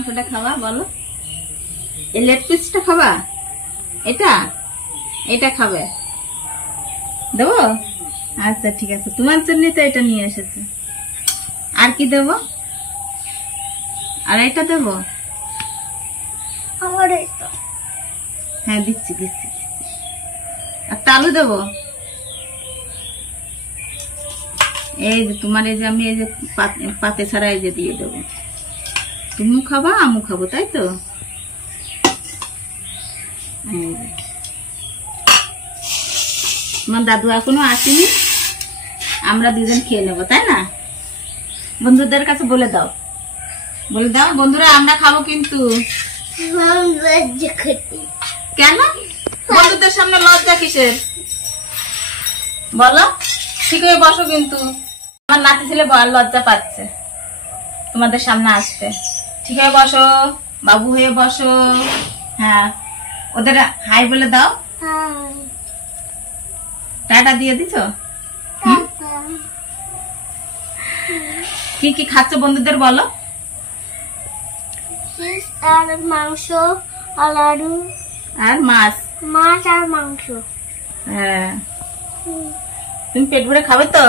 মাংসটা খাবা বলো, এই লেগ পিসটা খাবা, এটা এটা খাবে দেবো? আচ্ছা ঠিক আছে, তোমার জন্য তো এটা নিয়ে এসেছে। আর কি দেবো? আর এটা দেবো? হ্যাঁ দিচ্ছি দিচ্ছি। একটা আলু দেবো। এই যে তোমার এই যে আমি এই যে পাতে ছাড়া এই যে দিয়ে দেবো। তুমি খাবা আমু খাবো, তাই তো? তোমার দাদু এখনো আসেনি, আমরা দুজন খেয়ে নেবো, তাই না? বন্ধুদের কাছে বলে দাও, বলে দাও বন্ধুরা আমরা খাবো কিন্তু। কেন বন্ধুদের সামনে লজ্জা কিসের বলো? ঠিক হয়ে বসো, কিন্তু আমার নাতি ছেলে লজ্জা পাচ্ছে তোমাদের সামনে আসতে। ঠিক হয়ে বসো, বাবু হয়ে বসো। হ্যাঁ ওদের হাই বলে দাও। টাটা দিয়ে দিছো? কি কি খাচ্ছ বন্ধুদের বলো? আর মাংস আর আলু আর মাছ। মাছ আর মাংস। হ্যাঁ তুমি পেট ভরে খাবে তো?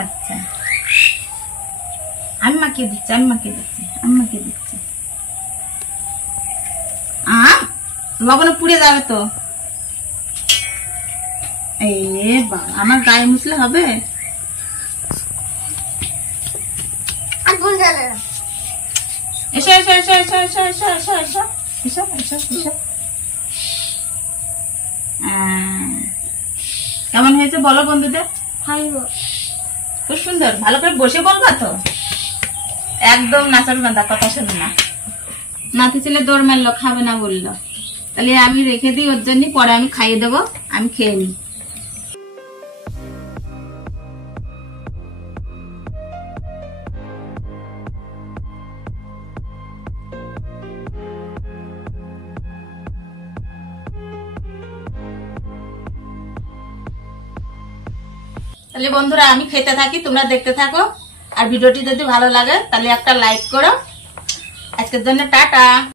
আচ্ছা আমি মাকে দিচ্ছি, আমি মাকে দিচ্ছি, আমি মাকে দিচ্ছি। লবণে পুড়ে যাবে তো। এই বাবা, আমার গায়ে মুছলে হবে? এসো এসো এসো এসো এসো এসো এসো এসো এসো এসো এসো। কেমন হয়েছে বলো বন্ধুদের? খুব সুন্দর। ভালো করে বসে বলবা তো, একদম নাচার বাঁধা কথা শুনে না। নাতি ছেলে দৌড় মারলো, খাবে না বললো। তাহলে আমি রেখে দিই ওর জন্য, পরে আমি খাইয়ে দেবো, আমি খেয়ে নিই। তাহলে বন্ধুরা আমি খেতে থাকি, তোমরা দেখতে থাকো। আর ভিডিওটি যদি ভালো লাগে তাহলে একটা লাইক করো। আজকের জন্য টাটা।